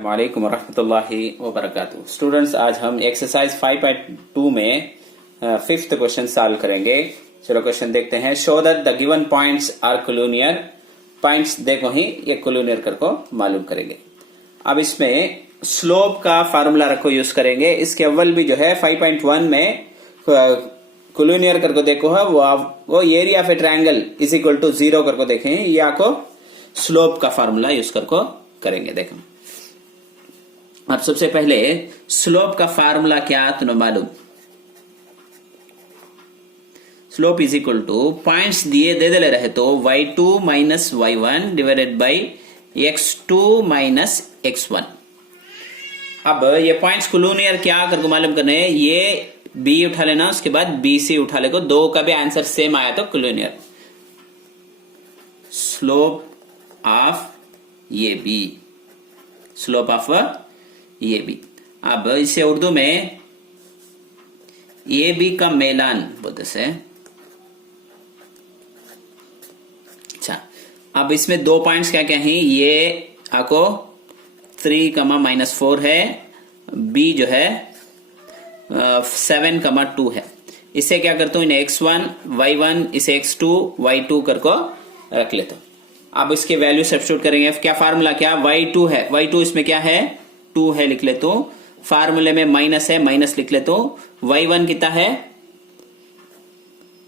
वालेकुम रहमतुल्लाहि व बरकातुहू। स्टूडेंट्स, आज हम एक्सरसाइज 5.2 में फिफ्थ क्वेश्चन सॉल्व करेंगे। चलो क्वेश्चन देखते हैं। Show that the given points are collinear. Points देखो ही ये कोलिनियर करको मालूम करेंगे। अब इसमें स्लोप का फार्मूला रखो यूज करेंगे। इसके अव्वल भी जो है 5.1 में कोलिनियर करको देखो है वो area of a triangle is equal to 0 करको देखें, या को स्लोप का फार्मूला यूज करको करेंगे। देखो अब सबसे पहले स्लोप का फार्मूला क्या तुम्हें मालूम। Slope is equal two points दिए दे रहे तो y2 minus y1 divided by x2 minus x1। अब ये पॉइंट्स कोलिनियर क्या करके मालूम करने, ये b उठा लेना, उसके बाद bc उठा ले को, दो का भी आंसर सेम आया तो कोलिनियर। स्लोप ऑफ ये b, स्लोप ऑफ ये भी। अब इसे उर्दू में ये बी का मेलान बोलते से। अच्छा, अब इसमें दो पॉइंट्स क्या क्या हैं, ये आपको 3,-4 है, बी जो है 7,2 है। इसे क्या करता हूं, इन्हें x1 y1 इसे x2 y2 करको रख लेता हूं। अब इसके वैल्यू सब्स्टिट्यूट करेंगे। क्या फार्मूला, क्या y2 है, y2 इसमें क्या है 2 है, लिख लेता हूं। फार्मूले में माइनस है, माइनस लिख लेता हूं। y1 कितना है,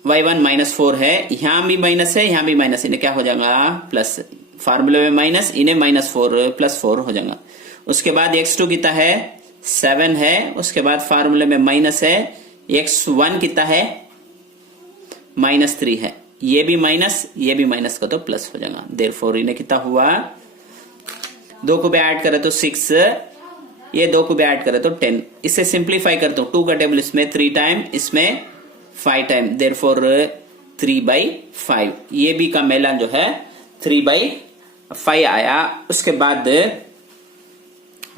y1 -4 है, यहां भी माइनस है, यहां भी माइनस, इन्हें क्या हो जाएगा प्लस। फार्मूले में माइनस, इन्हें -4 +4 हो जाएगा। उसके बाद x2 कितना है 7 है, उसके बाद फार्मूले में माइनस है, x1 कितना है -3 है, ये भी माइनस, ये भी माइनस का तो प्लस हो जाएगा। देयरफॉर इन्हें कितना हुआ, दो को भी ऐड करे तो 6, ये दो को भी ऐड करे तो 10। इसे सिंप्लीफाई करता हूं, 2 का टेबल इसमें 3 टाइम, इसमें 5 टाइम, देयरफॉर 3/5। ये भी का मेलान जो है 3/5 आया। उसके बाद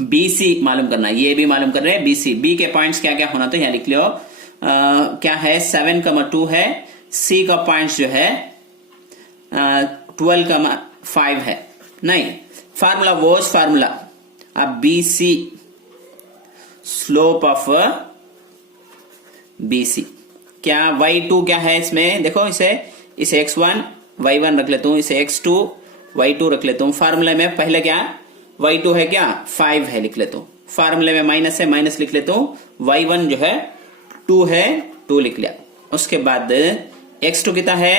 BC मालूम करना, ये भी मालूम कर रहे हैं BC। B के पॉइंट्स क्या क्या होना, तो यहां लिख लो। क्या है 7,2 है, C का पॉइंट्स जो है 12,5 है। नहीं, फार्मूला वॉज फार्मूला। अब BC, स्लोप ऑफ BC क्या, y2 क्या है इसमें देखो, इसे x1 y1 रख लेता हूं, इसे x2 y2 रख लेता हूं। फार्मूले में पहले क्या y2 है, क्या 5 है, लिख लेता हूं। फार्मूले में माइनस है, माइनस लिख लेता हूं। y1 जो है 2 है, 2 लिख लिया। उसके बाद x2 कितना है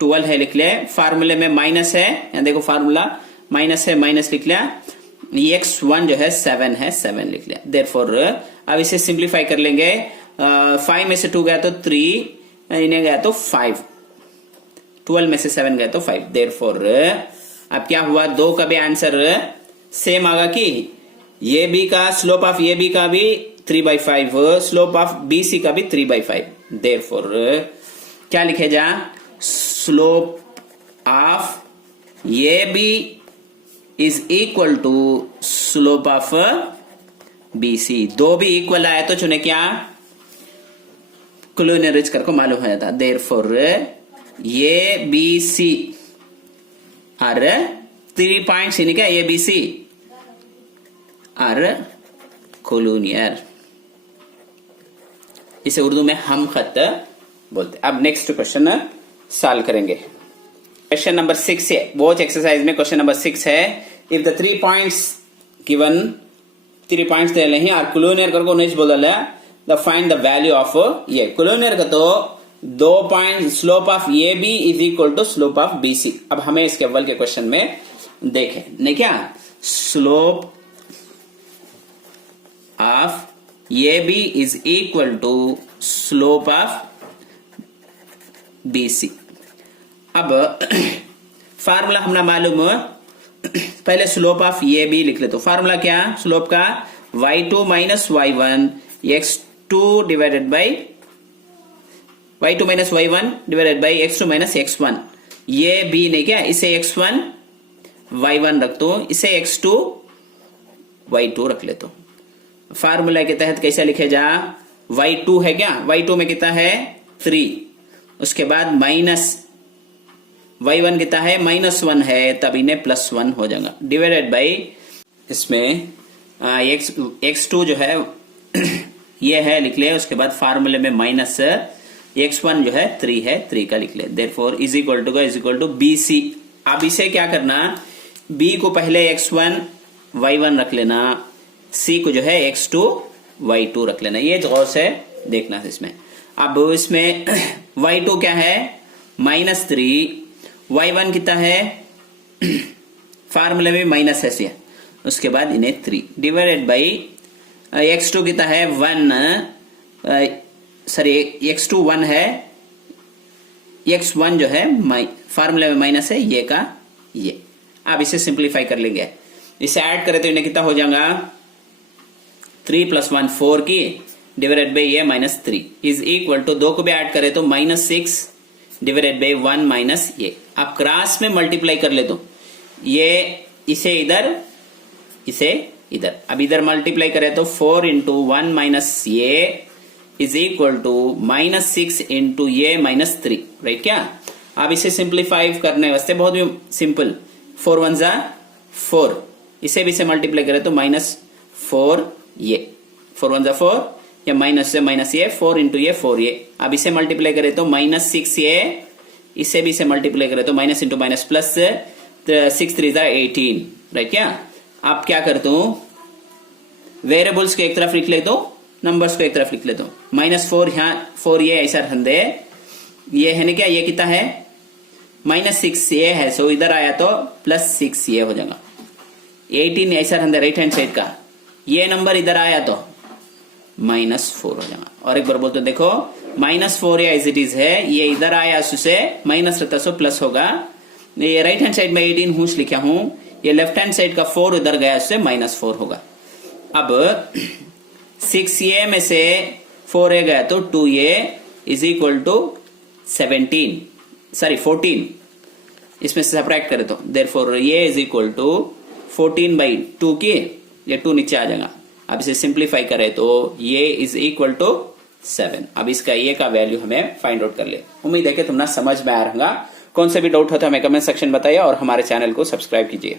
12 है, लिख लिया। फार्मूले में माइनस है, यहां देखो फार्मूला माइनस है, माइनस लिख लिया। x1 जो है 7 है, 7 लिख लिया। देयरफॉर अब इसे सिंप्लीफाई कर लेंगे। 5 में से 2 गया तो 3, इन्हें गया तो 5, 12 में से 7 गया तो 5। देयरफॉर अब क्या हुआ, दो का भी आंसर सेम आगा कि ये बी का स्लोप ऑफ ये बी का भी 3/5, स्लोप ऑफ BC का भी 3/5। देयरफॉर क्या लिखे जा, स्लोप ऑफ ये B is equal to slope of BC। दो भी इक्वल आया तो चुने क्या कोलिनियर रिच करको मालूम हो जाता। देयरफॉर ये BC और 3 पॉइंट्स इन्हें क्या ये BC और कोलिनियर, इसे उर्दू में हम खत बोलते। अब नेक्स्ट क्वेश्चन सॉल्व करेंगे। क्वेश्चन नंबर 6 है, वॉच एक्सरसाइज में क्वेश्चन नंबर 6 है। If the 3 points given, 3 points दे रहे और कोलिनियर करको नहीं बोल रहा, the find the value of ये कोलिनियर का तो 2 पॉइंट, स्लोप ऑफ ये B is equal to slope of BC। अब हमें इसके अव्वल के क्वेश्चन में देखें, नहीं क्या, स्लोप ऑफ ये B is equal to slope of BC। अब फार्मूला हमने मालूम, पहले स्लोप ऑफ ये बी लिख लेते। फार्मूला क्या, स्लोप का y2 minus y1 x2 divided by y2 minus y1 divided by x2 minus x1। ये b नहीं क्या, इसे x1 y1 रख दो, इसे x2 y2 रख लेते। फार्मूला के तहत कैसे लिखे जा, y2 है क्या, y2 में कितना है 3, उसके बाद माइनस y1 कितना है -1 है, तब इन्हें +1 हो जाएगा, डिवाइडेड बाई इसमें x2 जो है ये है लिख ले, उसके बाद फार्मूले में माइनस x1 जो है 3 है, 3 का लिख ले। Therefore is equal to BC। अब इसे क्या करना, B को पहले x1 y1 रख लेना, C को जो है x2 y2 रख लेना। ये गौर से देखना है इसमें। अब इसमें y2 क्या है -3, y1 कितना है फार्मूले में माइनस है, उसके बाद इन्हें 3 डिवाइडेड बाई x2 कितना है 1, सॉरी x2 1 है, x1 जो है फार्मूले में माइनस है, ये का ये। अब इसे सिंप्लीफाई कर लेंगे, इसे ऐड करें तो इन्हें कितना हो जाएगा 3 + 1 4 की डिवाइडेड बाई ये -3 इज इक्वल टू 2 को भी ऐड करें तो -6 डिवाइडेड बाई 1 माइनस ये। अब क्रॉस में मल्टीप्लाई कर ले तो ये इसे इधर, इसे इधर। अब इधर मल्टीप्लाई करें तो 4 × 1 माइनस ये इज इक्वल टू -6 × ये -3, राइट क्या। अब इसे सिंप्लीफाई करने वास्ते बहुत ही सिंपल, 4 1 ज़ा 4, इसे भी से मल्टीप्लाई करें तो -4 ये, 4 1 ज़ा 4, या माइनस से माइनस ये, 4 × ये 4 ये। अब इसे मल्टीप्लाई करें तो -6 ये, इसे भी से मल्टीप्लाई करें तो माइनस × माइनस प्लस 6 3 ज़ा 18, राइट क्या। अब क्या करता हूं, वेरिएबल्स को एक तरफ लिख लेता हूं, नंबर्स को एक तरफ लिख लेता हूं। -4 यहाँ 4 ये ऐसा रंदे, ये है ना क्या, ये कितना है -6 ये है, सो इधर आया तो +6 ये हो जाएगा। 18 ऐसा रंदे राइट हैंड साइड का, ये नंबर इधर आया तो -4 हो जाएगा। और एक बार बोलते देखो -4 या एज इट इज है, ये इधर आया उससे माइनस रहता सो प्लस होगा। ये राइट हैंड साइड में 18 हूं लिखा हूं, ये लेफ्ट हैंड साइड का 4 इधर गया उससे -4 होगा। अब 6a में से 4a गया तो 2a इज इक्वल टू 14, इसमें से सब्ट्रैक्ट करें तो देयरफॉर ये इज इक्वल टू 14/2 की, ये 2 नीचे आ जाएगा। अब इसे सिंप्लीफाई करें तो ये इज इक्वल टू 7। अब इसका ये का वैल्यू हमें फाइंड आउट कर ले। उम्मीद है कि तुमने समझ में आ रहा। कौन से भी डाउट हो तो हमें कमेंट सेक्शन बताइए और हमारे चैनल को सब्सक्राइब कीजिए।